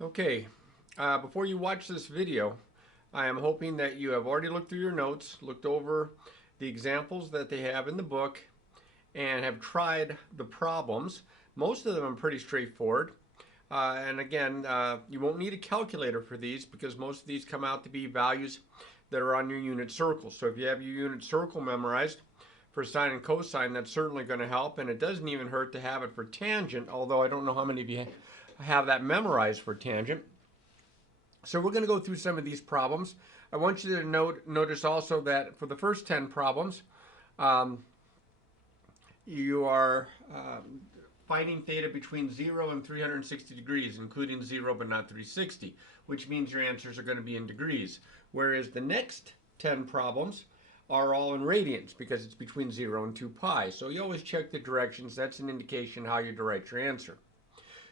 Okay, before you watch this video, I am hoping that you have already looked through your notes, looked over the examples that they have in the book, and have tried the problems. Most of them are pretty straightforward. And again, you won't need a calculator for these because most of these come out to be values that are on your unit circle. So if you have your unit circle memorized for sine and cosine, that's certainly going to help. And it doesn't even hurt to have it for tangent, although I don't know how many of you have that memorized for tangent. So we're going to go through some of these problems. I want you to notice also that for the first 10 problems, um, you are finding theta between 0 and 360 degrees, including 0 but not 360, which means your answers are going to be in degrees. Whereas the next 10 problems are all in radians because it's between 0 and 2 pi. So you always check the directions. That's an indication how you direct your answer.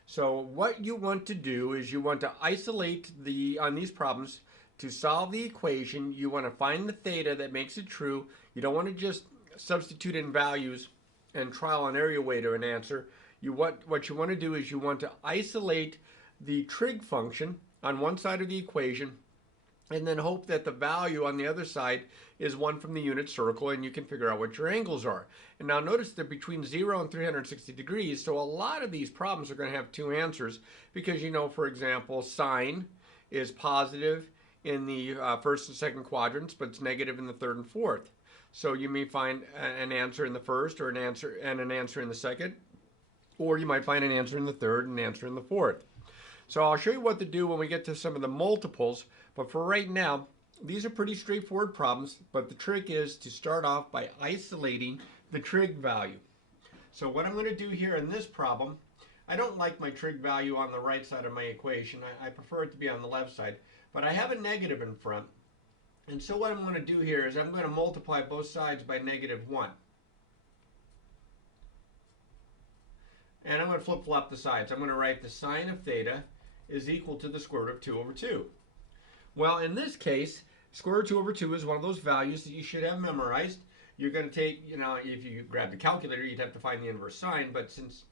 So what you want to do is you want to isolate on these problems to solve the equation. You want to find the theta that makes it true. You don't want to just substitute in values and trial and error your way to an answer. What you want to do is you want to isolate the trig function on one side of the equation and then hope that the value on the other side is one from the unit circle, and you can figure out what your angles are. And now notice they're between 0 and 360 degrees, so a lot of these problems are going to have two answers because you know, for example, sine is positive in the first and second quadrants, but it's negative in the third and fourth. So you may find an answer in the first or an answer in the second, or you might find an answer in the third and an answer in the fourth. So I'll show you what to do when we get to some of the multiples, but for right now, these are pretty straightforward problems, but the trick is to start off by isolating the trig value. So what I'm going to do here in this problem, I don't like my trig value on the right side of my equation. I prefer it to be on the left side, but I have a negative in front. And so what I'm going to do here is I'm going to multiply both sides by -1. And I'm going to flip-flop the sides. I'm going to write the sine of theta is equal to the square root of 2 over 2. Well, in this case, square root of 2 over 2 is one of those values that you should have memorized. You're going to take, if you grab the calculator, you'd have to find the inverse sine. But since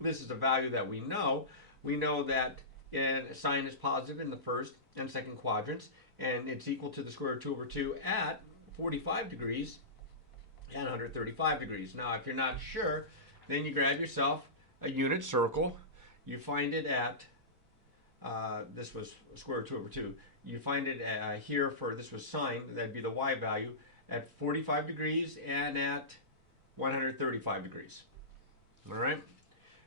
this is a value that we know that sine is positive in the first and second quadrants, and it's equal to the square root of 2 over 2 at 45 degrees and 135 degrees. Now, if you're not sure, then you grab yourself a unit circle. You find it at, this was square root of 2 over 2. You find it here for, this was sine, that'd be the y value, at 45 degrees and at 135 degrees. All right?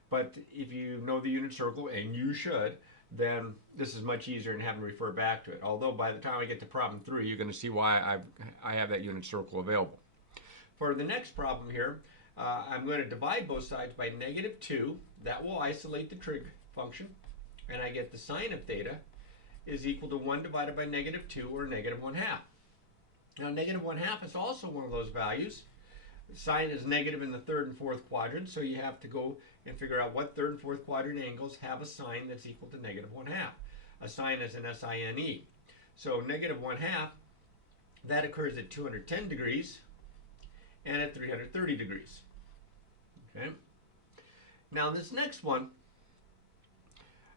But if you know the unit circle, and you should, then this is much easier than having to refer back to it. Although by the time I get to problem 3, you're going to see why I have that unit circle available. For the next problem here, I'm going to divide both sides by -2. That will isolate the trig function. And I get the sine of theta is equal to 1 divided by -2, or -1/2. Now, -1/2 is also one of those values. Sine is negative in the third and fourth quadrant, so you have to go and figure out what third and fourth quadrant angles have a sine that's equal to -1/2. A sine is an SINE. So -1/2, that occurs at 210 degrees and at 330 degrees. Okay. Now this next one,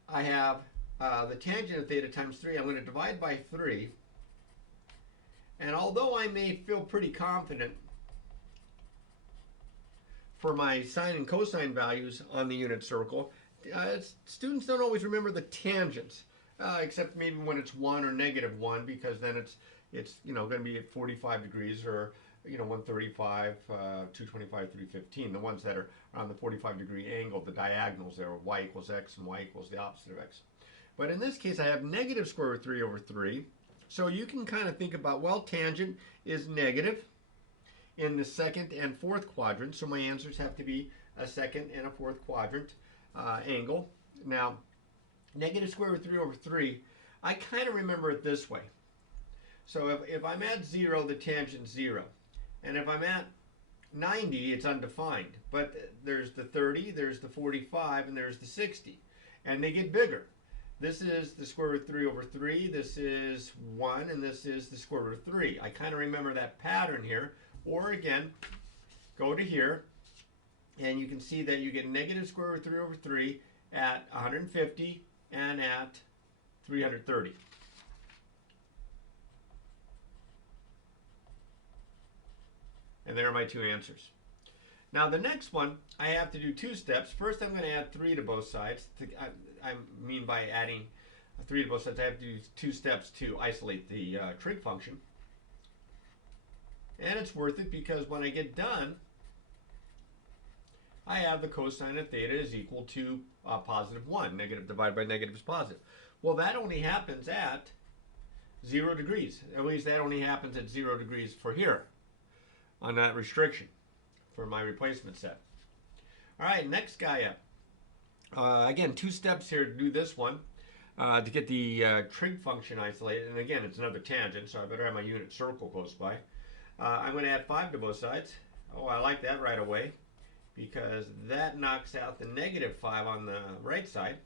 I have the tangent of theta times 3. I'm going to divide by 3. And although I may feel pretty confident for my sine and cosine values on the unit circle, students don't always remember the tangents, except maybe when it's 1 or -1, because then it's going to be at 45 degrees or 135, 225, 315, the ones that are on the 45-degree angle, the diagonals there, y equals x and y equals the opposite of x. But in this case, I have negative square root of 3 over 3. So you can kind of think about, well, tangent is negative in the second and fourth quadrant, so my answers have to be a second and a fourth quadrant angle. Now, negative square root of 3 over 3, I kind of remember it this way. So if I'm at 0, the tangent's 0. And if I'm at 90, it's undefined. But there's the 30, there's the 45, and there's the 60. And they get bigger. This is the square root of 3 over 3, this is 1, and this is the square root of 3. I kind of remember that pattern here. Or again, go to here, and you can see that you get negative square root of 3 over 3 at 150 and at 330. And there are my two answers. Now the next one, I have to do two steps. First, I'm going to add 3 to both sides. I mean by adding 3 to both sides, I have to do 2 steps to isolate the trig function. And it's worth it because when I get done, I have the cosine of theta is equal to positive 1. Negative divided by negative is positive. Well, that only happens at 0 degrees. At least that only happens at 0 degrees for here on that restriction for my replacement set. All right, next guy up. Again, 2 steps here to do this one to get the trig function isolated. And again, it's another tangent, so I better have my unit circle close by. I'm going to add 5 to both sides. Oh, I like that right away because that knocks out the negative 5 on the right side.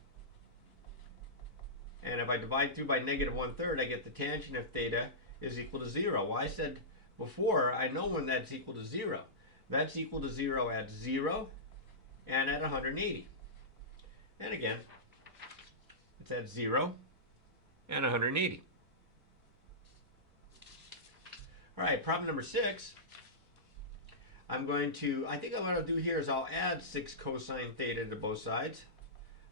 And if I divide through by negative 1/3, I get the tangent of theta is equal to 0. Well, I said before, I know when that's equal to 0. That's equal to 0 at 0 and at 180. And again, it's at 0 and 180. All right, problem number 6. I think what I'll do here is I'll add 6 cosine theta to both sides.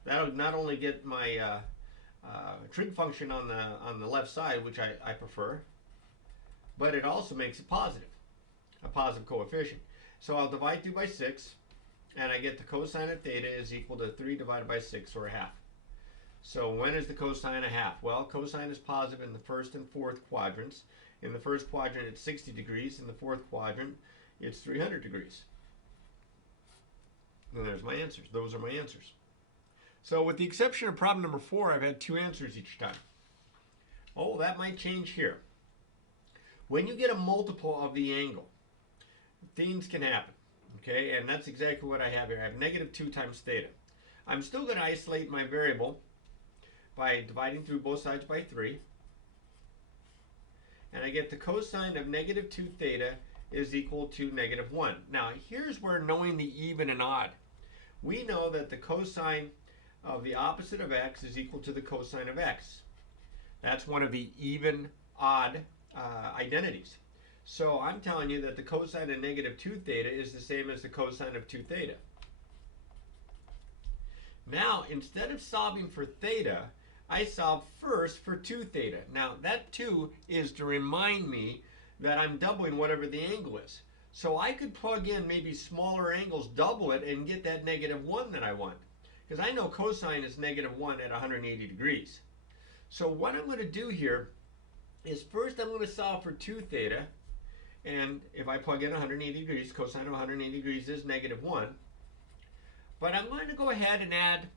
That'll not only get my trig function on the left side, which I prefer, but it also makes it a positive coefficient. So I'll divide through by 6, and I get the cosine of theta is equal to 3 divided by 6, or a half. So when is the cosine a half? Well, cosine is positive in the first and fourth quadrants. In the first quadrant, it's 60 degrees. In the fourth quadrant, it's 300 degrees. And there's my answers. Those are my answers. So with the exception of problem number 4, I've had 2 answers each time. Oh, that might change here. When you get a multiple of the angle, things can happen. Okay, and that's exactly what I have here. I have negative 2 times theta. I'm still going to isolate my variable by dividing through both sides by 3. And I get the cosine of negative 2 theta is equal to negative 1. Now, here's where knowing the even and odd. We know that the cosine of the opposite of x is equal to the cosine of x. That's one of the even-odd identities. So I'm telling you that the cosine of negative 2 theta is the same as the cosine of 2 theta. Now, instead of solving for theta, I solve first for 2 theta. Now, that 2 is to remind me that I'm doubling whatever the angle is. So I could plug in maybe smaller angles, double it, and get that negative 1 that I want. Because I know cosine is negative 1 at 180 degrees. So what I'm going to do here is first I'm going to solve for 2 theta. And if I plug in 180 degrees, cosine of 180 degrees is negative 1. But I'm going to go ahead and add,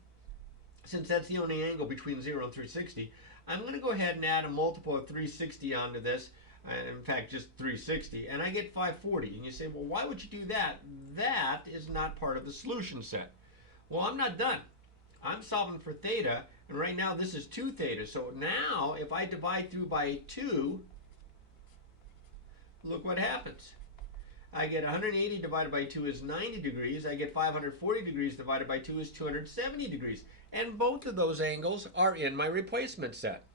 since that's the only angle between 0 and 360, I'm going to go ahead and add a multiple of 360 onto this. In fact, just 360, and I get 540. And you say, well, why would you do that? That is not part of the solution set. Well, I'm not done. I'm solving for theta, and right now this is 2 theta. So now, if I divide through by 2, look what happens. I get 180 divided by 2 is 90 degrees. I get 540 degrees divided by 2 is 270 degrees. And both of those angles are in my replacement set.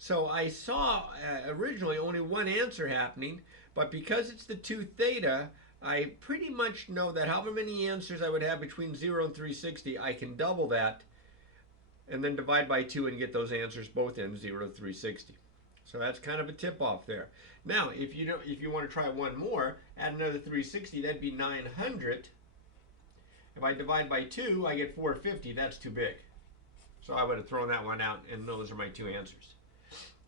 So I saw originally only one answer happening, but because it's the 2 theta, I pretty much know that however many answers I would have between 0 and 360, I can double that and then divide by 2 and get those answers both in 0 to 360. So that's kind of a tip-off there. Now, if you want to try one more, add another 360, that'd be 900. If I divide by 2, I get 450. That's too big. So I would have thrown that one out, and those are my 2 answers.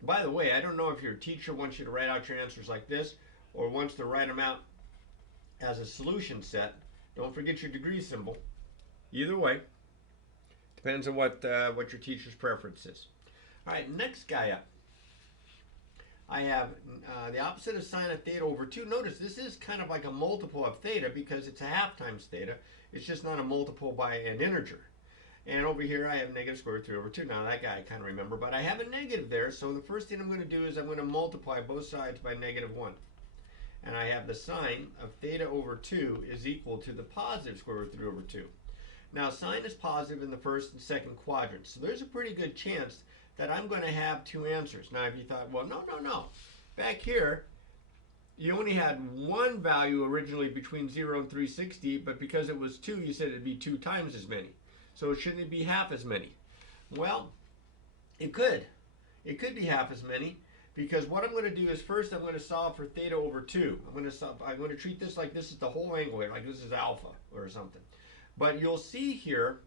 By the way, I don't know if your teacher wants you to write out your answers like this or wants to write them out as a solution set. Don't forget your degree symbol. Either way, depends on what your teacher's preference is. All right, next guy up. I have the opposite of sine of theta over 2. Notice this is kind of like a multiple of theta because it's a half times theta. It's just not a multiple by an integer. And over here I have negative square root 3 over 2. Now that guy I kind of remember, but I have a negative there, so the first thing I'm going to do is I'm going to multiply both sides by negative 1. And I have the sine of theta over 2 is equal to the positive square root 3 over 2. Now sine is positive in the first and second quadrants, so there's a pretty good chance that I'm going to have two answers. Now, if you thought, well, no. Back here, you only had one value originally between 0 and 360, but because it was 2, you said it'd be 2 times as many. So shouldn't it be half as many? Well, it could. It could be half as many, because what I'm going to do is first I'm going to solve for theta over 2. I'm going to treat this like this is the whole angle here, like this is alpha or something. But you'll see here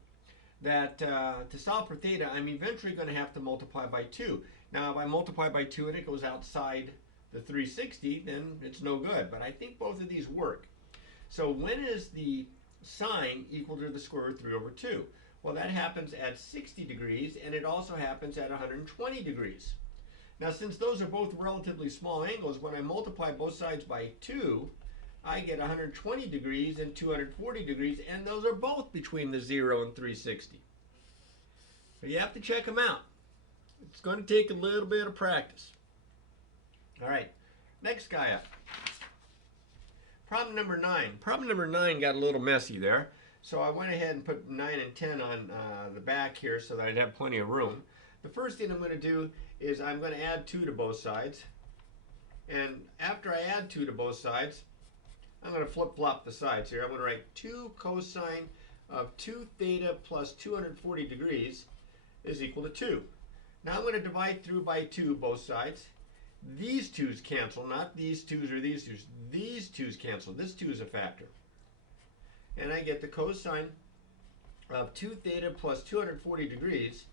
that to solve for theta, I'm eventually going to have to multiply by 2. Now, if I multiply by 2 and it goes outside the 360, then it's no good. But I think both of these work. So when is the sine equal to the square root of 3 over 2? Well, that happens at 60 degrees, and it also happens at 120 degrees. Now, since those are both relatively small angles, when I multiply both sides by 2, I get 120 degrees and 240 degrees, and those are both between the 0 and 360. So you have to check them out. It's going to take a little bit of practice. All right, next guy up. Problem number 9. Problem number 9 got a little messy there. So I went ahead and put 9 and 10 on the back here so that I'd have plenty of room. The first thing I'm going to do is I'm going to add 2 to both sides. And after I add 2 to both sides, I'm going to flip-flop the sides here. I'm going to write 2 cosine of 2 theta plus 240 degrees is equal to 2. Now I'm going to divide through by 2 both sides. These 2's cancel, not these 2's or these 2's. These 2's cancel. This 2 is a factor. And I get the cosine of 2 theta plus 240 degrees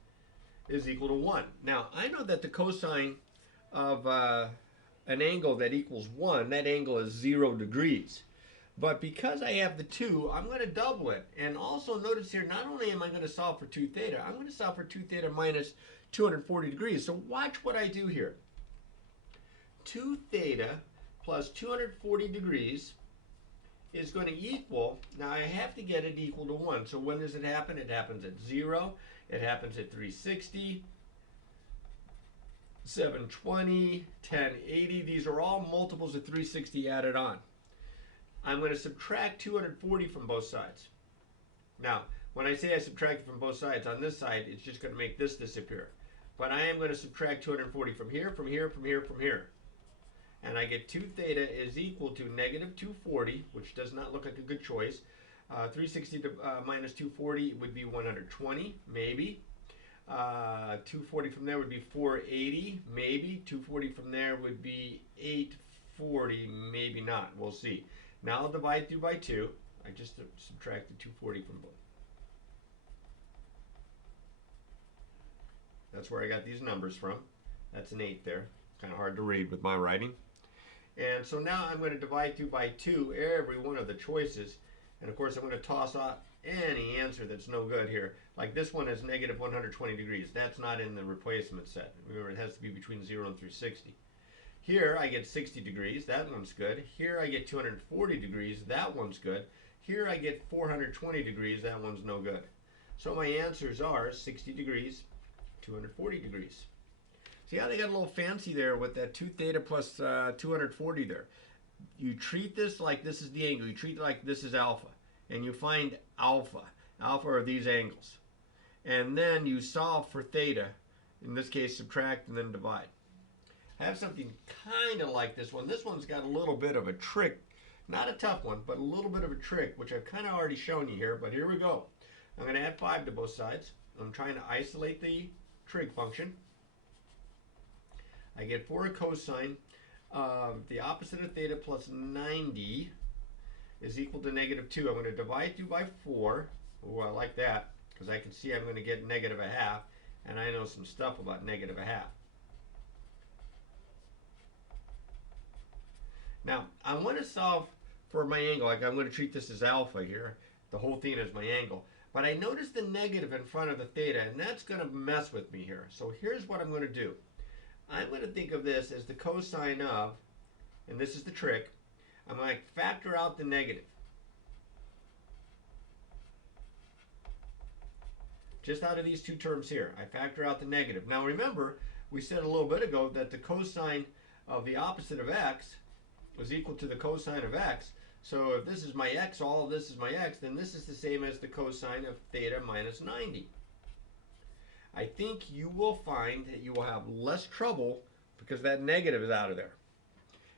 is equal to 1. Now, I know that the cosine of an angle that equals 1, that angle is 0 degrees. But because I have the 2, I'm going to double it. And also notice here, not only am I going to solve for 2 theta, I'm going to solve for 2 theta minus 240 degrees. So watch what I do here. 2 theta plus 240 degrees is going to equal, now I have to get it equal to 1. So when does it happen? It happens at 0. It happens at 360, 720, 1080. These are all multiples of 360 added on. I'm going to subtract 240 from both sides. Now, when I say I subtract it from both sides, on this side, it's just going to make this disappear. But I am going to subtract 240 from here, from here, from here, from here. And I get 2 theta is equal to negative 240, which does not look like a good choice. 360 to, minus 240 would be 120, maybe. 240 from there would be 480, maybe. 240 from there would be 840, maybe not. We'll see. Now I'll divide through by 2. I just subtracted 240 from both. That's where I got these numbers from. That's an 8 there. Kind of hard to read with my writing. And so now I'm going to divide through by 2 every one of the choices. And of course I'm going to toss off any answer that's no good here. Like this one is negative 120 degrees. That's not in the replacement set. Remember, it has to be between 0 and 360. Here I get 60 degrees. That one's good. Here I get 240 degrees. That one's good. Here I get 420 degrees. That one's no good. So my answers are 60 degrees, 240 degrees. See how they got a little fancy there with that 2 theta plus 240 there. You treat this like this is the angle. You treat it like this is alpha. And you find alpha. Alpha are these angles. And then you solve for theta. In this case, subtract and then divide. I have something kind of like this one. This one's got a little bit of a trick. Not a tough one, but a little bit of a trick, which I've kind of already shown you here. But here we go. I'm going to add 5 to both sides. I'm trying to isolate the trig function. I get for a cosine of the opposite of theta plus 90 is equal to negative 2. I'm going to divide through by 4. Oh, I like that, because I can see I'm going to get negative 1/2, and I know some stuff about negative 1/2. Now, I want to solve for my angle. Like I'm going to treat this as alpha here. The whole thing is my angle. But I notice the negative in front of the theta, and that's going to mess with me here. So here's what I'm going to do. I'm going to think of this as the cosine of, and this is the trick, I'm going to factor out the negative. Just out of these two terms here, I factor out the negative. Now remember, we said a little bit ago that the cosine of the opposite of x was equal to the cosine of x. So if this is my x, all of this is my x, then this is the same as the cosine of theta minus 90. I think you will find that you will have less trouble because that negative is out of there.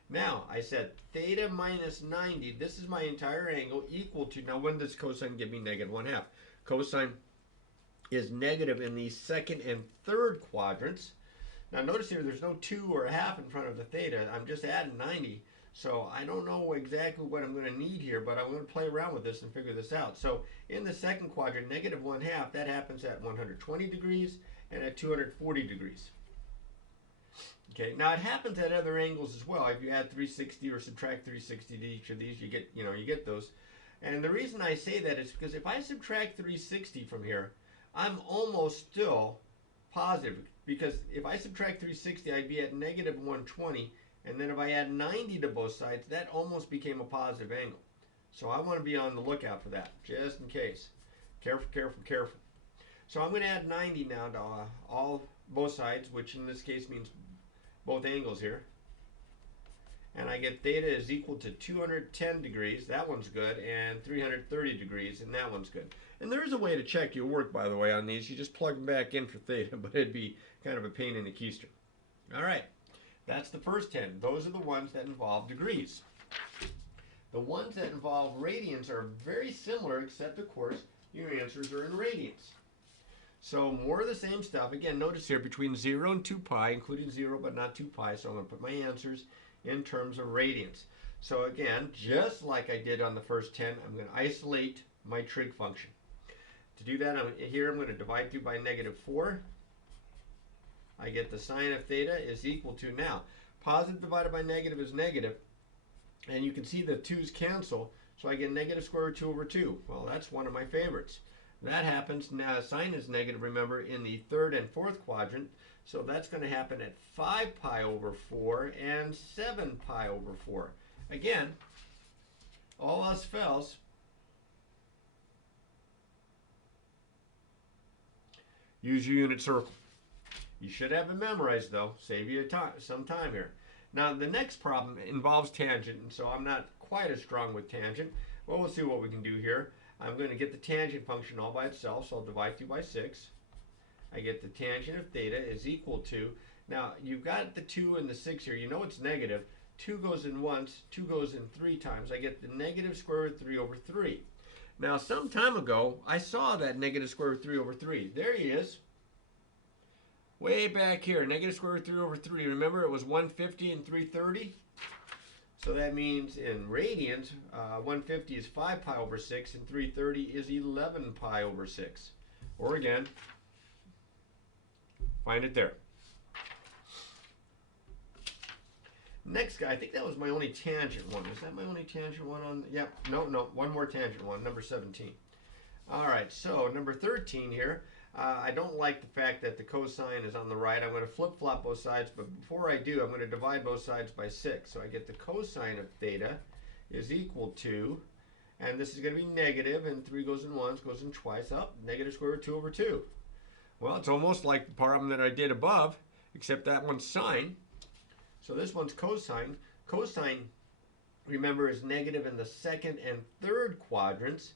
Now, I said theta minus 90, this is my entire angle, equal to, now when does cosine give me negative 1/2? Cosine is negative in the second and third quadrants. Now notice here there's no 2 or a half in front of the theta. I'm just adding 90. So I don't know exactly what I'm going to need here, but I'm going to play around with this and figure this out. So in the second quadrant, negative 1/2, that happens at 120 degrees and at 240 degrees. Okay, now it happens at other angles as well. If you add 360 or subtract 360 to each of these, you get those. And the reason I say that is because if I subtract 360 from here, I'm almost still positive, because if I subtract 360, I'd be at negative 120, and then if I add 90 to both sides, that almost became a positive angle. So I want to be on the lookout for that, just in case. Careful, careful, careful. So I'm going to add 90 now to both sides, which in this case means both angles here. And I get theta is equal to 210 degrees, that one's good, and 330 degrees, and that one's good. And there is a way to check your work, by the way, on these. You just plug them back in for theta, but it'd be kind of a pain in the keister. All right, that's the first 10. Those are the ones that involve degrees. The ones that involve radians are very similar, except, of course, your answers are in radians. So more of the same stuff. Again, notice here between 0 and 2 pi, including 0 but not 2 pi, so I'm going to put my answers in terms of radians. So again, just like I did on the first 10, I'm going to isolate my trig function. To do that, I'm going to divide through by negative 4. I get the sine of theta is equal to, now, positive divided by negative is negative, and you can see the 2's cancel, so I get negative square root 2 over 2. Well, that's one of my favorites. That happens, now sine is negative, remember, in the third and fourth quadrant, so that's going to happen at 5 pi over 4 and 7 pi over 4. Again, all else fails, use your unit circle. You should have it memorized, though. Save you some time here. Now, the next problem involves tangent, and so I'm not quite as strong with tangent. Well, we'll see what we can do here. I'm going to get the tangent function all by itself, so I'll divide through by 6. I get the tangent of theta is equal to, now you've got the 2 and the 6 here. You know it's negative. 2 goes in once, 2 goes in 3 times. I get the negative square root 3 over 3. Now, some time ago, I saw that negative square root 3 over 3. There he is. Way back here, negative square root 3 over 3. Remember, it was 150 and 330? So that means in radians, 150 is 5 pi over 6, and 330 is 11 pi over 6. Or again, find it there. Next guy, I think that was my only tangent one. Was that my only tangent one on? Yep, no, one more tangent one, number 17. All right, so number 13 here. I don't like the fact that the cosine is on the right. I'm going to flip-flop both sides, but before I do, I'm going to divide both sides by 6. So I get the cosine of theta is equal to, and this is going to be negative, and 3 goes in once, goes in twice, up, negative square root 2 over 2. Well, it's almost like the problem that I did above, except that one's sine. So this one's cosine. Cosine, remember, is negative in the second and third quadrants.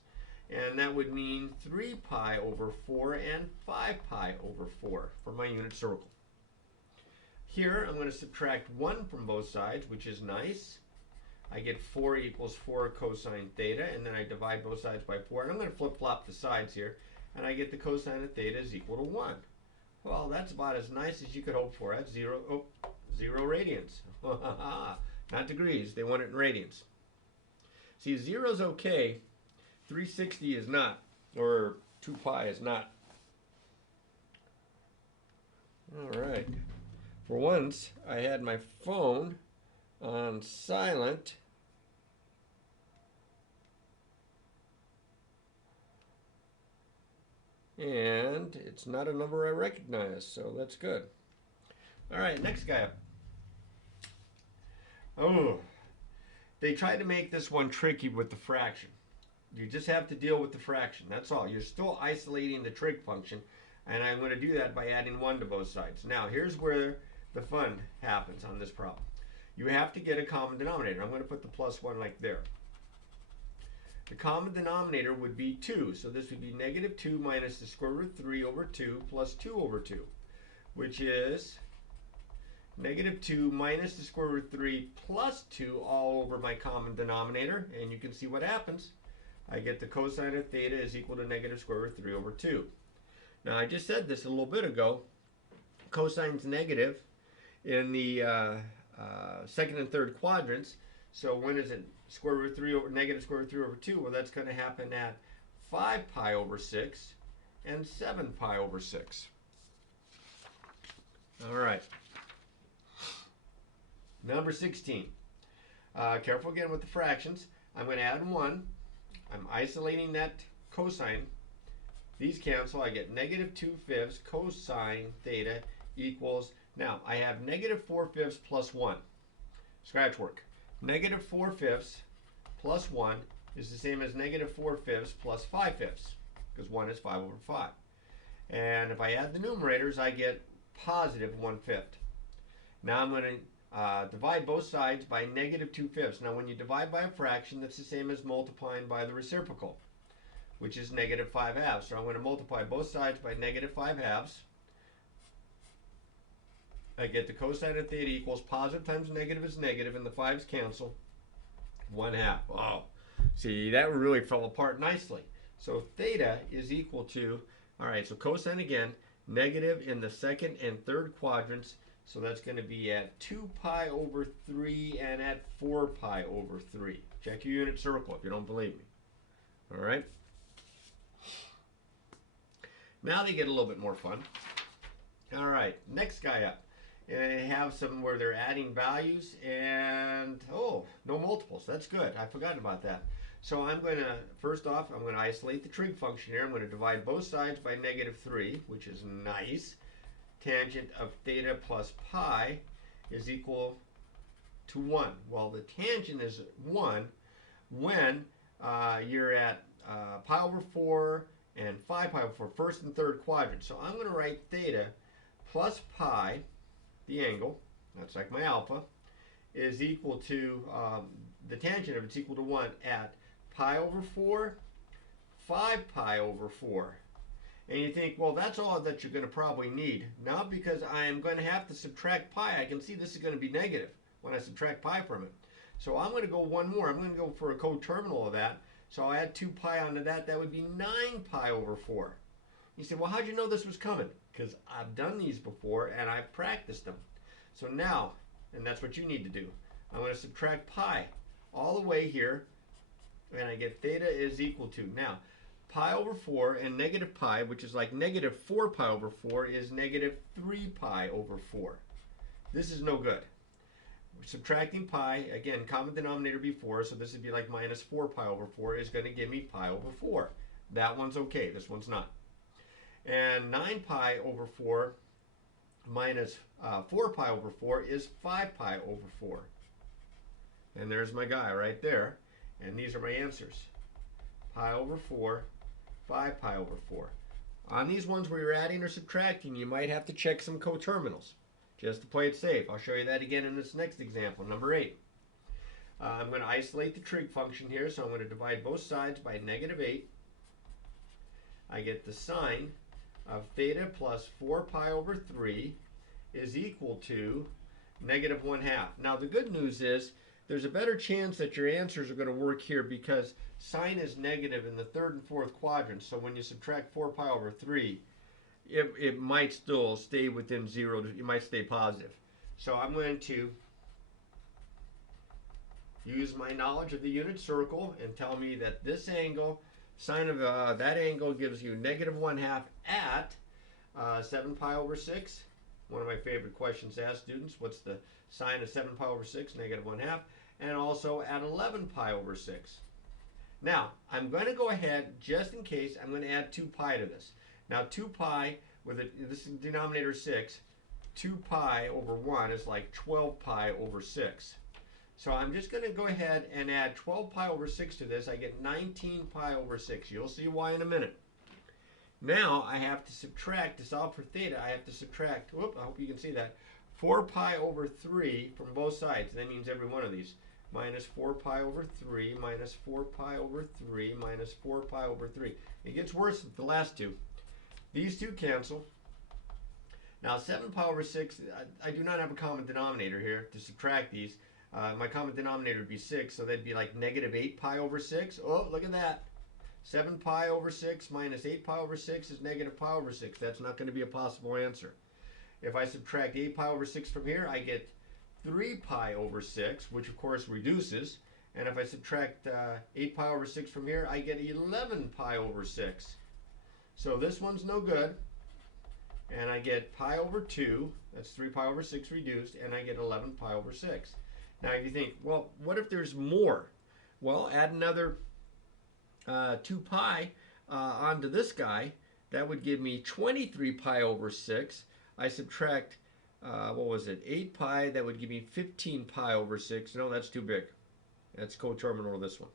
And that would mean 3 pi over 4 and 5 pi over 4 for my unit circle. Here, I'm going to subtract 1 from both sides, which is nice. I get 4 equals 4 cosine theta, and then I divide both sides by 4. And I'm going to flip-flop the sides here, and I get the cosine of theta is equal to 1. Well, that's about as nice as you could hope for. That's 0 radians. Not degrees. They want it in radians. See, 0 is okay. 360 is not, or 2 pi is not. All right. For once, I had my phone on silent. And it's not a number I recognize, so that's good. All right, next guy up. Oh, they tried to make this one tricky with the fraction. You just have to deal with the fraction. That's all. You're still isolating the trig function, and I'm going to do that by adding 1 to both sides. Now, here's where the fun happens on this problem. You have to get a common denominator. I'm going to put the plus 1 like there. The common denominator would be 2. So this would be negative 2 minus the square root of 3 over 2 plus 2 over 2, which is negative 2 minus the square root of 3 plus 2 all over my common denominator. And you can see what happens. I get the cosine of theta is equal to negative square root of 3 over 2. Now I just said this a little bit ago. Cosine's negative in the second and third quadrants. So when is it square root 3 over negative square root 3 over 2? Well, that's going to happen at 5 pi over 6 and 7 pi over 6. All right. Number 16. Careful again with the fractions. I'm going to add 1. I'm isolating that cosine. These cancel. I get negative 2/5 cosine theta equals, now I have negative 4/5 plus 1. Scratch work. Negative 4/5 plus 1 is the same as negative 4/5 plus 5/5, because 1 is 5 over 5. And if I add the numerators, I get positive 1/5. Now I'm going to divide both sides by negative 2/5. Now when you divide by a fraction, that's the same as multiplying by the reciprocal, which is negative 5/2. So I'm going to multiply both sides by negative 5/2. I get the cosine of theta equals positive times negative is negative, and the 5's cancel. 1/2. Oh, see, that really fell apart nicely. So theta is equal to, all right, so cosine again, negative in the second and third quadrants. So that's going to be at 2 pi over 3 and at 4 pi over 3. Check your unit circle if you don't believe me. All right. Now they get a little bit more fun. All right, next guy up. And I have some where they're adding values and, oh, no multiples. That's good. I forgot about that. So I'm going to, first off, I'm going to isolate the trig function here. I'm going to divide both sides by negative 3, which is nice. Tangent of theta plus pi is equal to 1. Well, the tangent is 1 when you're at pi over 4 and 5 pi over 4, first and third quadrant. So I'm going to write theta plus pi, the angle, that's like my alpha, is equal to, the tangent of it's equal to 1 at pi over 4, 5 pi over 4. And you think, well, that's all that you're going to probably need. Now, because I am going to have to subtract pi, I can see this is going to be negative when I subtract pi from it. So I'm going to go one more. I'm going to go for a coterminal of that. So I'll add 2 pi onto that. That would be 9 pi over 4. You say, well, how'd you know this was coming? Because I've done these before and I've practiced them. So now, and that's what you need to do, I'm going to subtract pi all the way here, and I get theta is equal to, now, pi over 4 and negative pi, which is like negative 4 pi over 4, is negative 3 pi over 4. This is no good. We're subtracting pi, again, common denominator before, so this would be like minus 4 pi over 4 is going to give me pi over 4. That one's okay, this one's not. And 9 pi over 4 minus 4 pi over 4 is 5 pi over 4. And there's my guy right there. And these are my answers. Pi over 4, 5 pi over 4. On these ones where you're adding or subtracting, you might have to check some coterminals just to play it safe. I'll show you that again in this next example, number 8. I'm going to isolate the trig function here, so I'm going to divide both sides by negative 8. I get the sine of theta plus 4 pi over 3 is equal to negative 1/2. Now the good news is there's a better chance that your answers are going to work here because sine is negative in the third and fourth quadrants. So when you subtract 4 pi over 3, it might still stay within 0. It might stay positive. So I'm going to use my knowledge of the unit circle and tell me that this angle, sine of that angle gives you negative 1/2 at 7 pi over 6. One of my favorite questions to ask students, what's the sine of 7 pi over 6? Negative 1/2. And also at 11 pi over 6. Now, I'm going to go ahead, just in case, I'm going to add 2 pi to this. Now, 2 pi, with this denominator 6, 2 pi over 1 is like 12 pi over 6. So I'm just going to go ahead and add 12 pi over 6 to this. I get 19 pi over 6. You'll see why in a minute. Now I have to subtract, to solve for theta, I have to subtract, whoop, I hope you can see that, 4 pi over 3 from both sides. That means every one of these. minus 4 pi over 3 minus 4 pi over 3 minus 4 pi over 3. It gets worse with the last two. These two cancel. Now 7 pi over 6, I do not have a common denominator here to subtract these. My common denominator would be 6, so that'd be like negative 8 pi over 6. Oh, look at that. 7 pi over 6 minus 8 pi over 6 is negative pi over 6. That's not going to be a possible answer. If I subtract 8 pi over 6 from here, I get 3 pi over 6, which of course reduces. And if I subtract 8 pi over 6 from here, I get 11 pi over 6. So this one's no good. And I get pi over 2, that's 3 pi over 6 reduced, and I get 11 pi over 6. Now if you think, well, what if there's more? Well, add another 2 pi onto this guy. That would give me 23 pi over 6. I subtract, what was it, 8 pi, that would give me 15 pi over 6. No, that's too big. That's coterminal to this one.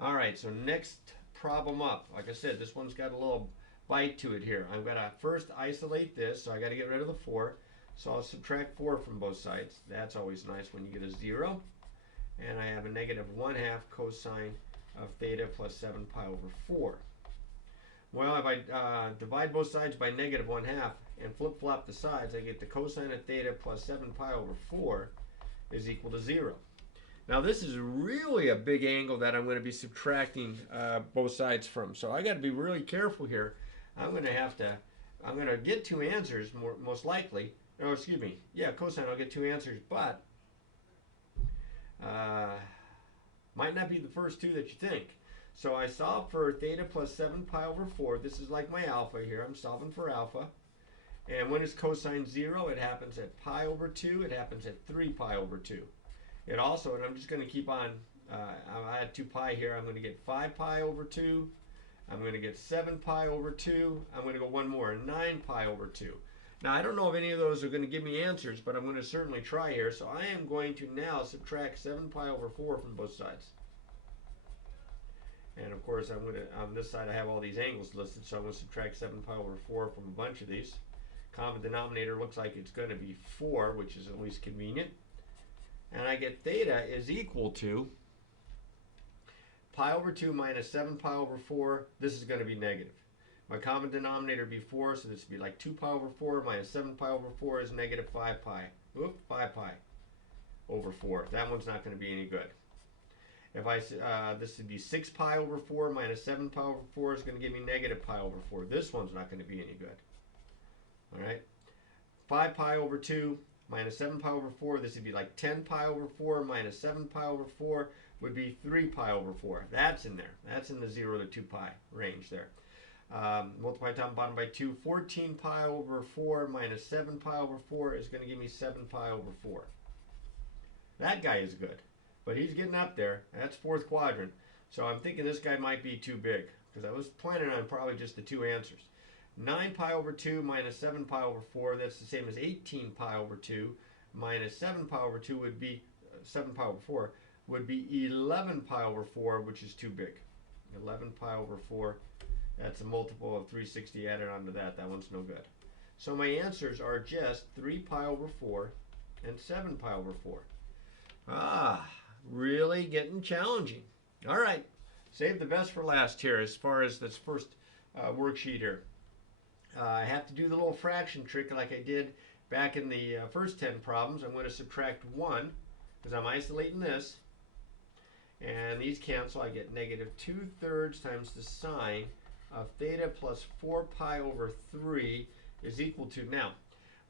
All right, so next problem up. Like I said, this one's got a little bite to it here. I'm going to first isolate this, so I got to get rid of the 4. So I'll subtract 4 from both sides. That's always nice when you get a 0. And I have a negative 1/2 cosine of theta plus 7 pi over 4. Well, if I divide both sides by negative 1/2 and flip-flop the sides, I get the cosine of theta plus 7 pi over 4 is equal to 0. Now this is really a big angle that I'm going to be subtracting both sides from. So I got to be really careful here. I'm going to get two answers most likely. Oh, excuse me. Yeah, cosine, I'll get two answers, but might not be the first two that you think. So I solve for theta plus 7 pi over 4. This is like my alpha here. I'm solving for alpha. And when is cosine 0? It happens at pi over 2. It happens at 3 pi over 2. It also, and I'm just going to keep on, I add 2 pi here. I'm going to get 5 pi over 2. I'm going to get 7 pi over 2. I'm going to go one more, 9 pi over 2. Now, I don't know if any of those are going to give me answers, but I'm going to certainly try here. So I am going to now subtract 7 pi over 4 from both sides. And of course, I'm going to, on this side, I have all these angles listed, so I'm going to subtract 7 pi over 4 from a bunch of these. Common denominator looks like it's going to be 4, which is at least convenient. And I get theta is equal to pi over 2 minus 7 pi over 4. This is going to be negative. My common denominator would be 4, so this would be like 2 pi over 4 minus 7 pi over 4 is negative 5 pi. Oop, 5 pi over 4. That one's not going to be any good. If I, this would be 6 pi over 4 minus 7 pi over 4 is going to give me negative pi over 4. This one's not going to be any good. All right. 5 pi over 2 minus 7 pi over 4. This would be like 10 pi over 4 minus 7 pi over 4 would be 3 pi over 4. That's in there. That's in the 0 to 2 pi range there. Multiply top and bottom by 2. 14 pi over 4 minus 7 pi over 4 is going to give me 7 pi over 4. That guy is good. But he's getting up there. That's fourth quadrant. So I'm thinking this guy might be too big, because I was planning on probably just the two answers. 9 pi over 2 minus 7 pi over 4, that's the same as 18 pi over 2 minus 7 pi over 2 would be, 7 pi over 4, would be 11 pi over 4, which is too big. 11 pi over 4, that's a multiple of 360 added onto that. That one's no good. So my answers are just 3 pi over 4 and 7 pi over 4. Ah, really getting challenging. All right, save the best for last here as far as this first worksheet here. I have to do the little fraction trick like I did back in the first 10 problems. I'm going to subtract 1 because I'm isolating this. And these cancel. I get negative 2/3 times the sine of theta plus 4 pi over 3 is equal to, now,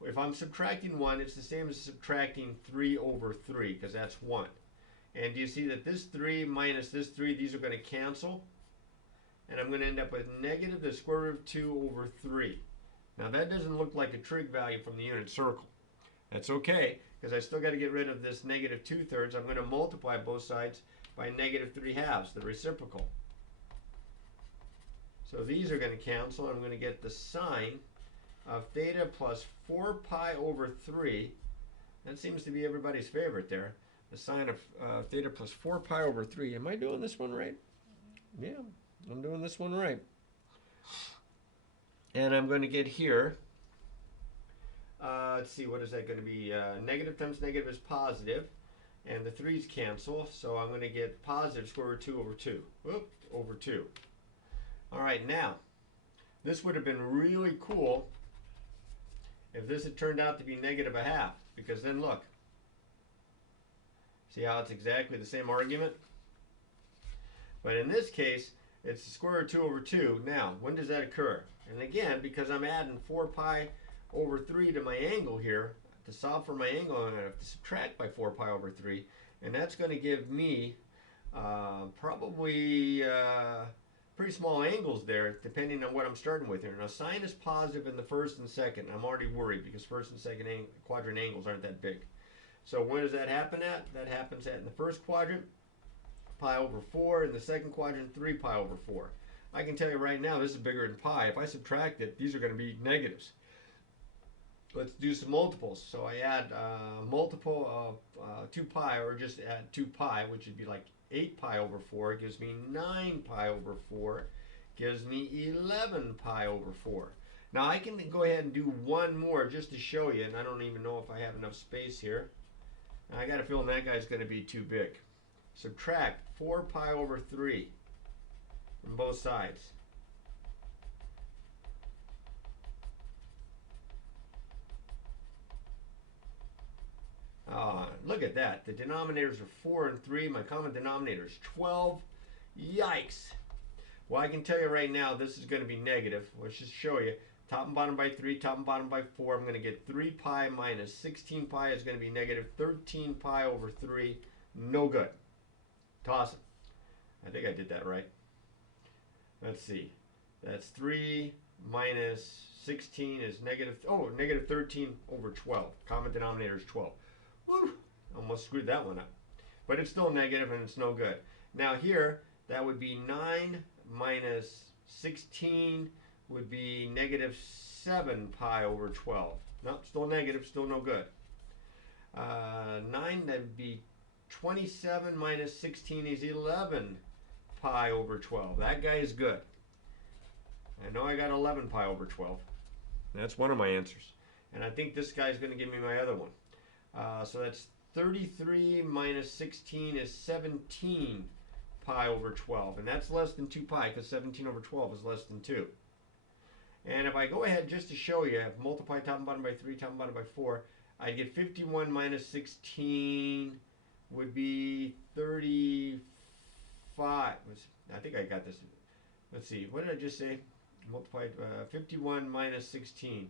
if I'm subtracting 1, it's the same as subtracting 3 over 3 because that's 1. And do you see that this 3 minus this 3, these are going to cancel? And I'm going to end up with negative the square root of 2 over 3. Now that doesn't look like a trig value from the unit circle. That's okay, because I still got to get rid of this negative 2/3. I'm going to multiply both sides by negative 3/2, the reciprocal. So these are going to cancel. I'm going to get the sine of theta plus 4 pi over 3. That seems to be everybody's favorite there. The sine of theta plus 4 pi over 3. Am I doing this one right? Yeah, I'm doing this one right. And I'm going to get here, let's see, what is that going to be? Negative times negative is positive. and the 3's cancel, so I'm going to get positive square root 2 over 2. Whoop, over 2. All right, now, this would have been really cool if this had turned out to be negative a half, because then look, see how it's exactly the same argument? But in this case, it's the square root 2 over 2. Now, when does that occur? And again, because I'm adding 4 pi over 3 to my angle here, to solve for my angle, I'm going to have to subtract by 4 pi over 3. And that's going to give me probably pretty small angles there, depending on what I'm starting with here. Now, sine is positive in the first and second. I'm already worried because first and second quadrant angles aren't that big. So when does that happen at? That happens at in the first quadrant, pi over 4. In the second quadrant, 3 pi over 4. I can tell you right now, this is bigger than pi. If I subtract it, these are going to be negatives. Let's do some multiples. So I add multiple of 2 pi, or just add 2 pi, which would be like 8 pi over 4. It gives me 9 pi over 4. Gives me 11 pi over 4. Now I can go ahead and do one more just to show you, and I don't even know if I have enough space here. I got a feeling that guy's going to be too big. Subtract 4 pi over 3 from both sides. Look at that. The denominators are 4 and 3. My common denominator is 12. Yikes. Well, I can tell you right now this is going to be negative. Let's just show you. Top and bottom by 3, top and bottom by 4. I'm going to get 3 pi minus 16 pi is going to be negative 13 pi over 3. No good. Toss it. I think I did that right. Let's see. That's 3 minus 16 is negative, negative 13 over 12. Common denominator is 12. Woo! Almost screwed that one up. But it's still negative and it's no good. Now here, that would be 9 minus 16 would be negative 7 pi over 12. No, still negative, still no good. 9, that would be 27 minus 16 is 11 pi over 12. That guy is good. I know I got 11 pi over 12. That's one of my answers. And I think this guy's going to give me my other one. So that's 33 minus 16 is 17 pi over 12. And that's less than 2 pi because 17 over 12 is less than 2. And if I go ahead just to show you, multiply top and bottom by 3, top and bottom by 4, I get 51 minus 16 would be 35. I think I got this. Let's see. What did I just say? Multiply 51 minus 16.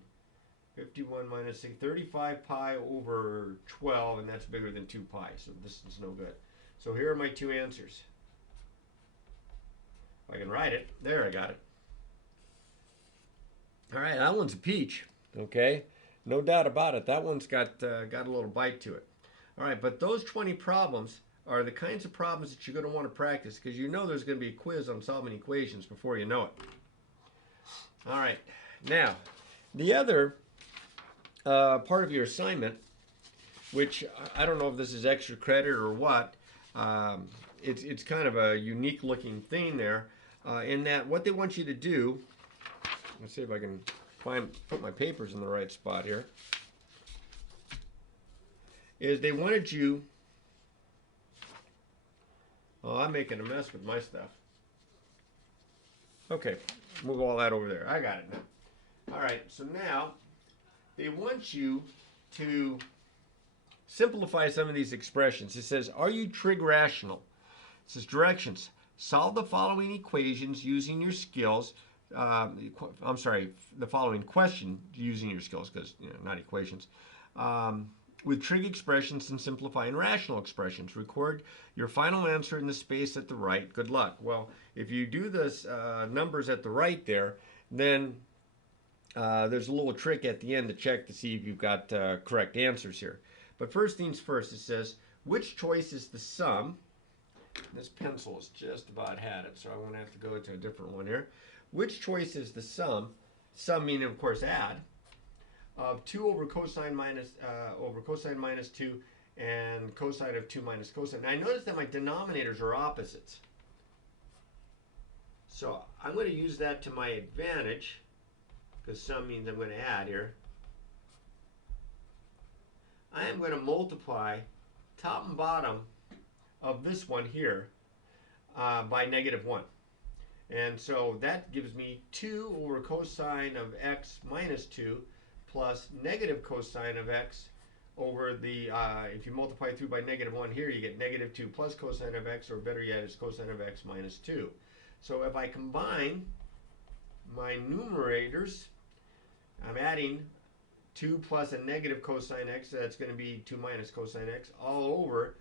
51 minus 6, 35 pi over 12, and that's bigger than 2 pi, so this is no good. So here are my two answers. If I can write it. There, I got it. All right, that one's a peach, okay? No doubt about it. That one's got a little bite to it. All right, but those 20 problems are the kinds of problems that you're going to want to practice because you know there's going to be a quiz on solving equations before you know it. All right, now, the other part of your assignment, which I don't know if this is extra credit or what, it's kind of a unique looking thing there, in that what they want you to do, let's see if I can put my papers in the right spot here, is they wanted you, I'm making a mess with my stuff. Okay, move all that over there. I got it now. All right, so now they want you to simplify some of these expressions. It says, are you trig rational? It says directions. Solve the following equations using your skills. I'm sorry, the following question using your skills, because not equations. With trig expressions and simplifying rational expressions. Record your final answer in the space at the right. Good luck. Well, if you do this numbers at the right there, then there's a little trick at the end to check to see if you've got correct answers here. But first things first, it says, which choice is the sum? This pencil has just about had it, so I'm going to have to go to a different one here. Which choice is the sum? Sum meaning, of course, add. Of 2 over cosine minus 2 and cosine of 2 minus cosine. Now I notice that my denominators are opposites. So I'm going to use that to my advantage, because sum means I'm going to add here. I am going to multiply top and bottom of this one here by -1. And so that gives me 2 over cosine of x minus 2 plus negative cosine of x over the, if you multiply through by -1 here, you get -2 plus cosine of x, or better yet, it's cosine of x minus 2. So if I combine my numerators, I'm adding 2 plus a negative cosine x, so that's going to be 2 minus cosine x, all over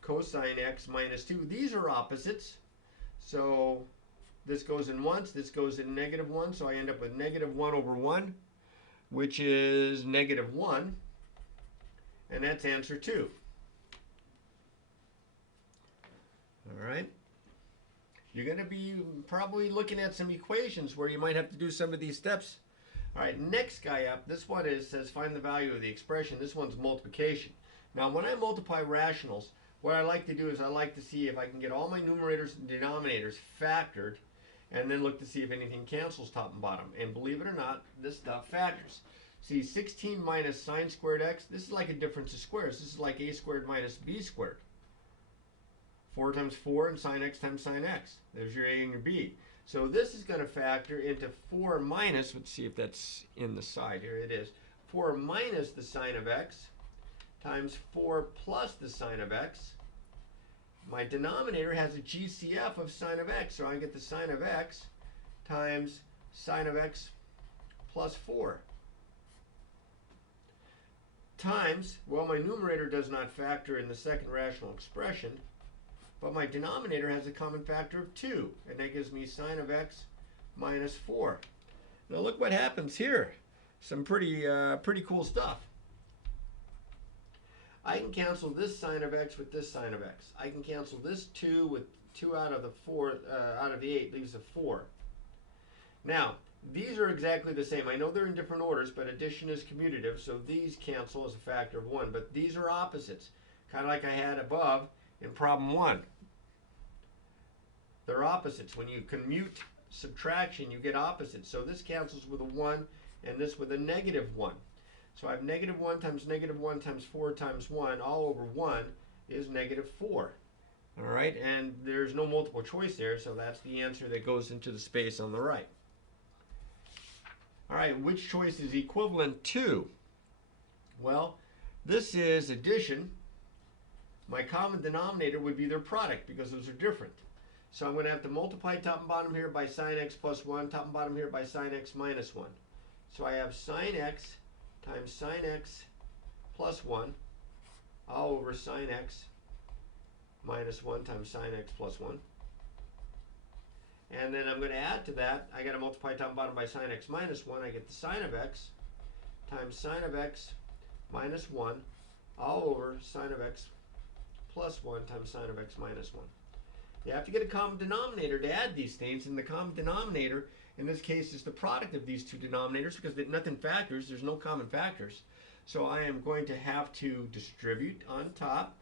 cosine x minus 2. These are opposites, so this goes in once, this goes in -1, so I end up with -1 over 1, which is -1, and that's answer 2. All right. You're going to be probably looking at some equations where you might have to do some of these steps. All right, next guy up, this one says find the value of the expression. This one's multiplication. Now, when I multiply rationals, what I like to do is I like to see if I can get all my numerators and denominators factored, and then look to see if anything cancels top and bottom. And believe it or not, this stuff factors. See, 16 minus sine squared x, this is like a difference of squares. This is like a squared minus b squared. 4 times 4 and sine x times sine x. There's your a and your b. So this is going to factor into 4 minus, let's see if that's in the side here, it is, 4 minus the sine of x times 4 plus the sine of x. My denominator has a GCF of sine of x, so I get the sine of x times sine of x plus 4. Times, well, my numerator does not factor in the second rational expression, but my denominator has a common factor of 2, and that gives me sine of x minus 4. Now look what happens here. Some pretty cool stuff. I can cancel this sine of x with this sine of x. I can cancel this 2 with 2 out of the 4, out of the 8 leaves a 4. Now, these are exactly the same. I know they're in different orders, but addition is commutative, so these cancel as a factor of 1. But these are opposites, kind of like I had above in problem 1. They're opposites. When you commute subtraction, you get opposites. So this cancels with a 1, and this with a -1. So I have -1 times -1 times 4 times 1, all over 1 is -4. All right, and there's no multiple choice there, so that's the answer that goes into the space on the right. All right, which choice is equivalent to? Well, this is addition. My common denominator would be their product because those are different. So I'm going to have to multiply top and bottom here by sine x plus 1, top and bottom here by sine x minus 1. So I have sine x times sine x plus 1 all over sine x minus 1 times sine x plus 1. And then I'm going to add to that, I got to multiply top and bottom by sine x minus 1. I get the sine of x times sine of x minus 1 all over sine of x plus 1 times sine of x minus 1. You have to get a common denominator to add these things, and the common denominator in this case is the product of these two denominators because nothing factors, there's no common factors. So I am going to have to distribute on top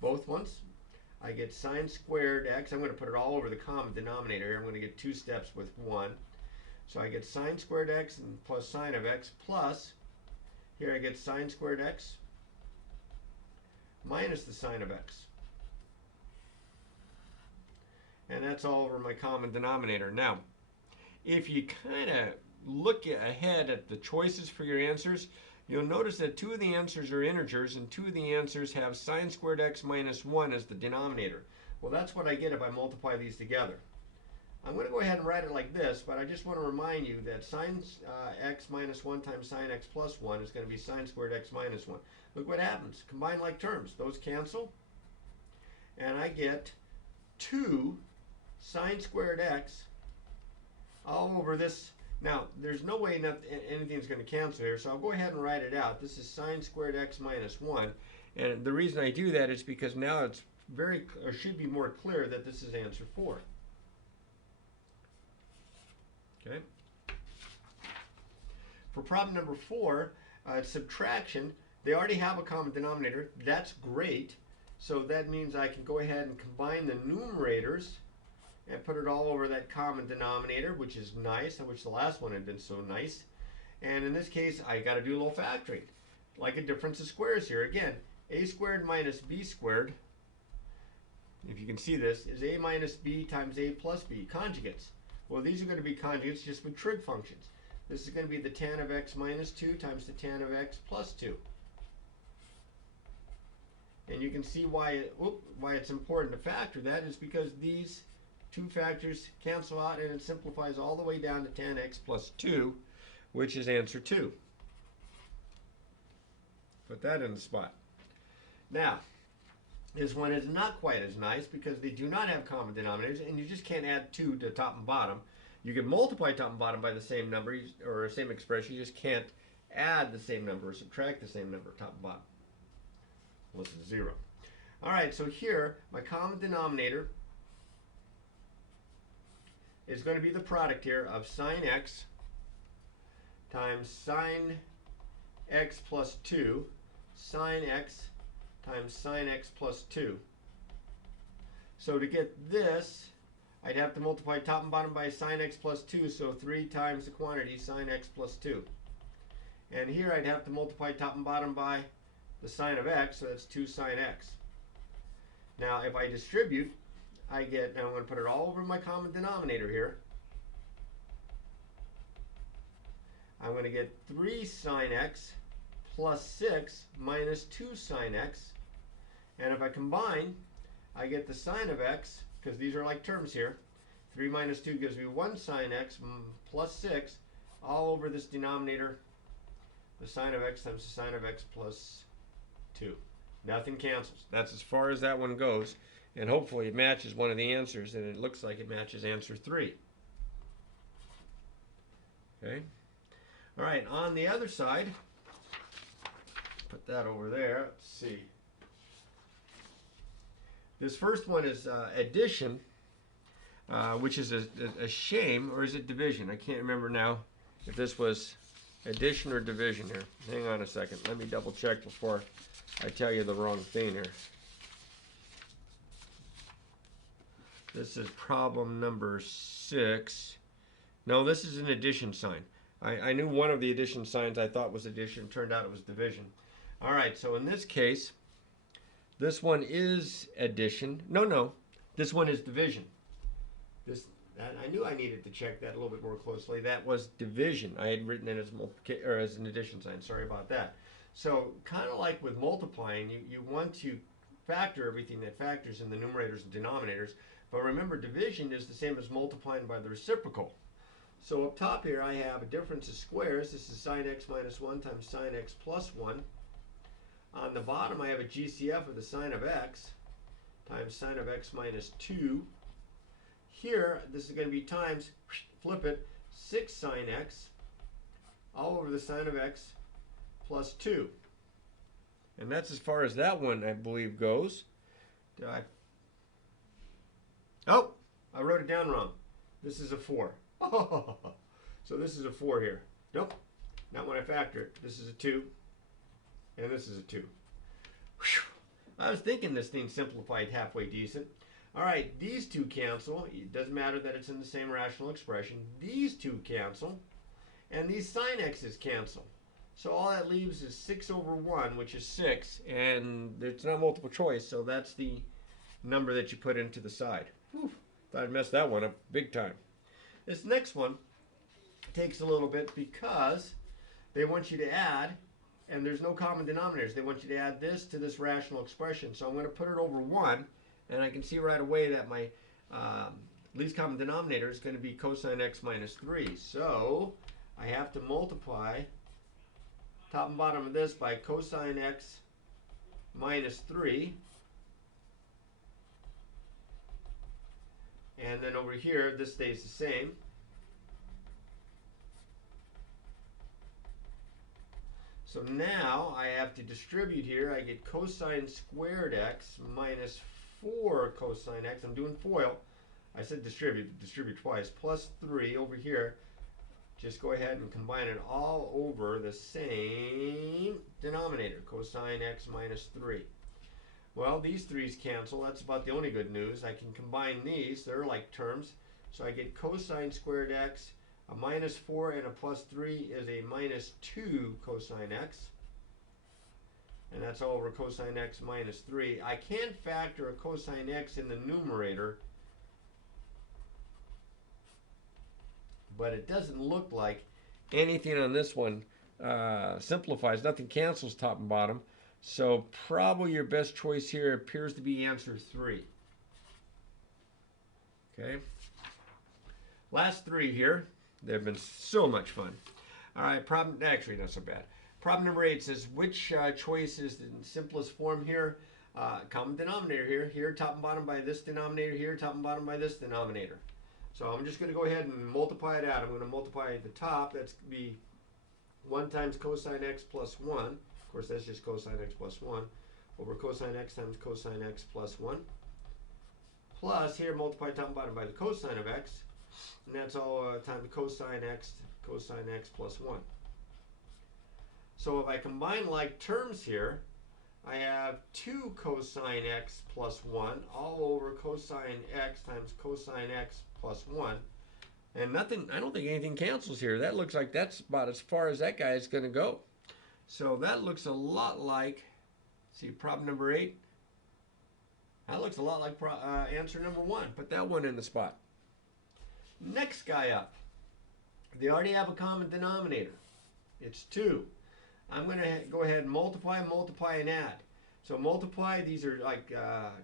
both ones. I get sine squared x. I'm going to put it all over the common denominator. I'm going to get 2 steps with 1. So I get sine squared x and plus sine of x plus, here I get sine squared x minus the sine of x. And that's all over my common denominator. Now, if you kind of look ahead at the choices for your answers, you'll notice that 2 of the answers are integers and 2 of the answers have sine squared x minus 1 as the denominator. Well, that's what I get if I multiply these together. I'm going to go ahead and write it like this, but I just want to remind you that sine x minus 1 times sine x plus 1 is going to be sine squared x minus 1. Look what happens. Combine like terms. Those cancel, and I get 2 sine squared x all over this. Now, there's no way anything's going to cancel here, so I'll go ahead and write it out. This is sine squared x minus 1, and the reason I do that is because now it's should be more clear that this is answer 4. Okay. For problem number 4, subtraction, they already have a common denominator. That's great. So that means I can go ahead and combine the numerators and put it all over that common denominator, which is nice. I wish the last one had been so nice. And in this case, I got to do a little factoring, like a difference of squares here. Again, a squared minus b squared, if you can see this, is a minus b times a plus b, conjugates. Well, these are going to be conjugates just with trig functions. This is going to be the tan of x minus 2 times the tan of x plus 2. And you can see why it's important to factor that is because these two factors cancel out and it simplifies all the way down to tan x plus 2, which is answer 2. Put that in the spot. Now, this one is not quite as nice because they do not have common denominators and you just can't add 2 to top and bottom. You can multiply top and bottom by the same number or same expression. You just can't add the same number or subtract the same number top and bottom. Well, this is 0. All right, so here my common denominator is going to be the product here of sine x times sine x plus 2, sine x times sine x plus 2. So to get this, I'd have to multiply top and bottom by sine x plus 2, so 3 times the quantity sine x plus 2. And here I'd have to multiply top and bottom by the sine of x, so that's 2 sine x. Now if I distribute, I get, now I'm going to put it all over my common denominator here. I'm going to get 3 sine x plus 6 minus 2 sine x. And if I combine, I get the sine of x, because these are like terms here. 3 minus 2 gives me 1 sine x plus 6 all over this denominator, the sine of x times the sine of x plus 2. Nothing cancels. That's as far as that one goes. And hopefully it matches one of the answers, and it looks like it matches answer 3. Okay. All right, on the other side, put that over there. Let's see. This first one is addition, which is a shame, or is it division? I can't remember now if this was addition or division here. Hang on a second. Let me double check before I tell you the wrong thing here. This is problem number 6. No, this is an addition sign. I knew one of the addition signs I thought was addition. Turned out it was division. All right, so in this case, this one is addition. No, this one is division. I knew I needed to check that a little bit more closely. That was division. I had written it as as an addition sign. Sorry about that. So kind of like with multiplying, you want to factor everything that factors in the numerators and denominators. But remember, division is the same as multiplying by the reciprocal. So up top here, I have a difference of squares. This is sine x minus 1 times sine x plus 1. On the bottom, I have a GCF of the sine of x times sine of x minus 2. Here, this is going to be times, flip it, 6 sine x all over the sine of x plus 2. And that's as far as that one, I believe, goes. Oh, I wrote it down wrong. This is a 4. So this is a 4 here. Nope, not when I factor it. This is a 2, and this is a 2. Whew. I was thinking this thing simplified halfway decent. All right, these two cancel. It doesn't matter that it's in the same rational expression. These two cancel, and these sine x's cancel. So all that leaves is 6 over 1, which is 6, and it's not multiple choice, so that's the number that you put into the side. Whew, thought I'd messed that one up big time. This next one takes a little bit because they want you to add, and there's no common denominators. They want you to add this to this rational expression. So I'm going to put it over 1, and I can see right away that my least common denominator is going to be cosine x minus 3. So I have to multiply top and bottom of this by cosine x minus 3. And then over here, this stays the same. So now I have to distribute here. I get cosine squared x minus 4 cosine x. I'm doing FOIL. I said distribute twice. Plus 3 over here. Just go ahead and combine it all over the same denominator, cosine x minus 3. Well, these 3's cancel. That's about the only good news. I can combine these. They're like terms. So I get cosine squared x. A minus 4 and a plus 3 is a minus 2 cosine x. and that's all over cosine x minus 3. I can factor a cosine x in the numerator, but it doesn't look like anything on this one simplifies. Nothing cancels top and bottom. So probably your best choice here appears to be answer 3. Okay. Last 3 here. They've been so much fun. All right, problem, actually not so bad. Problem number 8 says, which choice is the simplest form here? Common denominator here. Here, top and bottom by this denominator. Here, top and bottom by this denominator. So I'm just going to go ahead and multiply it out. I'm going to multiply the top. That's going to be 1 times cosine x plus 1. Of course, that's just cosine x plus 1. Over cosine x times cosine x plus 1. Plus, here, multiply top and bottom by the cosine of x. And that's all times cosine x plus 1. So if I combine like terms here, I have 2 cosine x plus 1 all over cosine x times cosine x plus 1. And nothing, I don't think anything cancels here. That looks like that's about as far as that guy is going to go. So that looks a lot like, see, problem number 8. That looks a lot like answer number 1. Put that one in the spot. Next guy up. They already have a common denominator. It's 2. I'm going to go ahead and multiply, and add. So multiply, these are like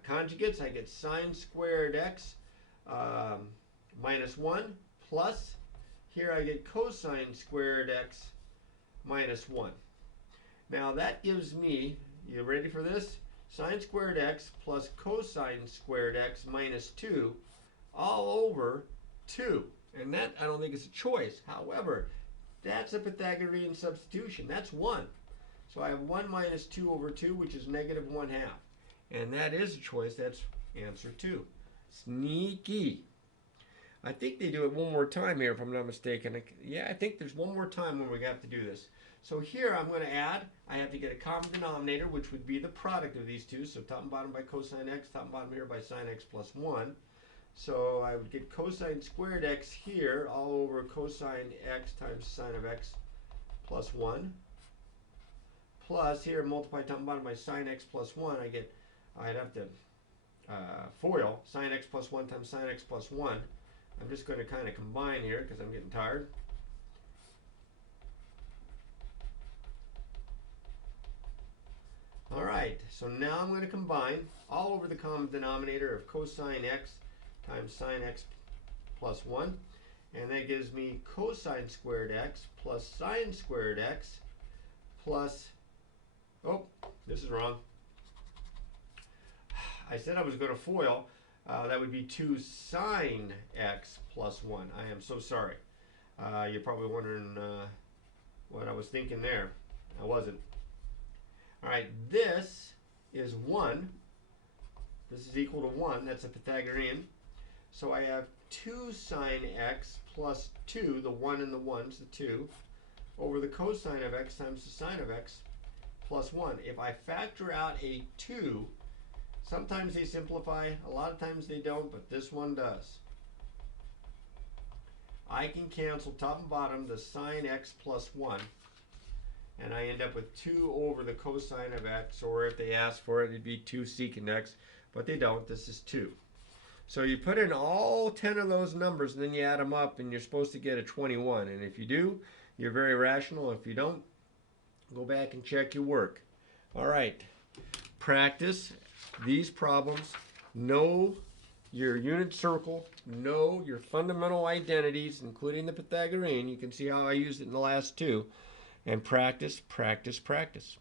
conjugates. I get sine squared x minus 1 plus, here I get cosine squared x minus 1. Now that gives me, you ready for this? Sine squared x plus cosine squared x minus 2 all over 2. And that, I don't think it's a choice. However, that's a Pythagorean substitution. That's 1. So I have 1 minus 2 over 2, which is negative 1/2. And that is a choice. That's answer 2. Sneaky. I think they do it one more time here, if I'm not mistaken. Yeah, I think there's one more time when we have to do this. So here I'm going to add. I have to get a common denominator, which would be the product of these two. So top and bottom by cosine x, top and bottom here by sine x plus 1. So I would get cosine squared x here all over cosine x times sine of x plus 1. Plus here, multiply top and bottom by sine x plus 1. I'd have to FOIL sine x plus 1 times sine x plus 1. I'm just going to kind of combine here because I'm getting tired. All right, so now I'm going to combine all over the common denominator of cosine x times sine x plus 1. And that gives me cosine squared x plus sine squared x plus, oh, this is wrong. I said I was going to FOIL. That would be 2 sine x plus 1. I am so sorry. You're probably wondering what I was thinking there. I wasn't. All right, this is 1. This is equal to 1. That's a Pythagorean. So I have 2 sine x plus 2, the 1 and the 1 is the 2, over the cosine of x times the sine of x plus 1. If I factor out a 2, sometimes they simplify, a lot of times they don't, but this one does. I can cancel top and bottom the sine x plus 1, and I end up with 2 over the cosine of x, or if they ask for it, it'd be 2 secant x, but they don't. This is 2. So you put in all 10 of those numbers, and then you add them up, and you're supposed to get a 21. And if you do, you're very rational. If you don't, go back and check your work. All right. Practice these problems. Know your unit circle. Know your fundamental identities, including the Pythagorean. You can see how I used it in the last two. And practice, practice, practice.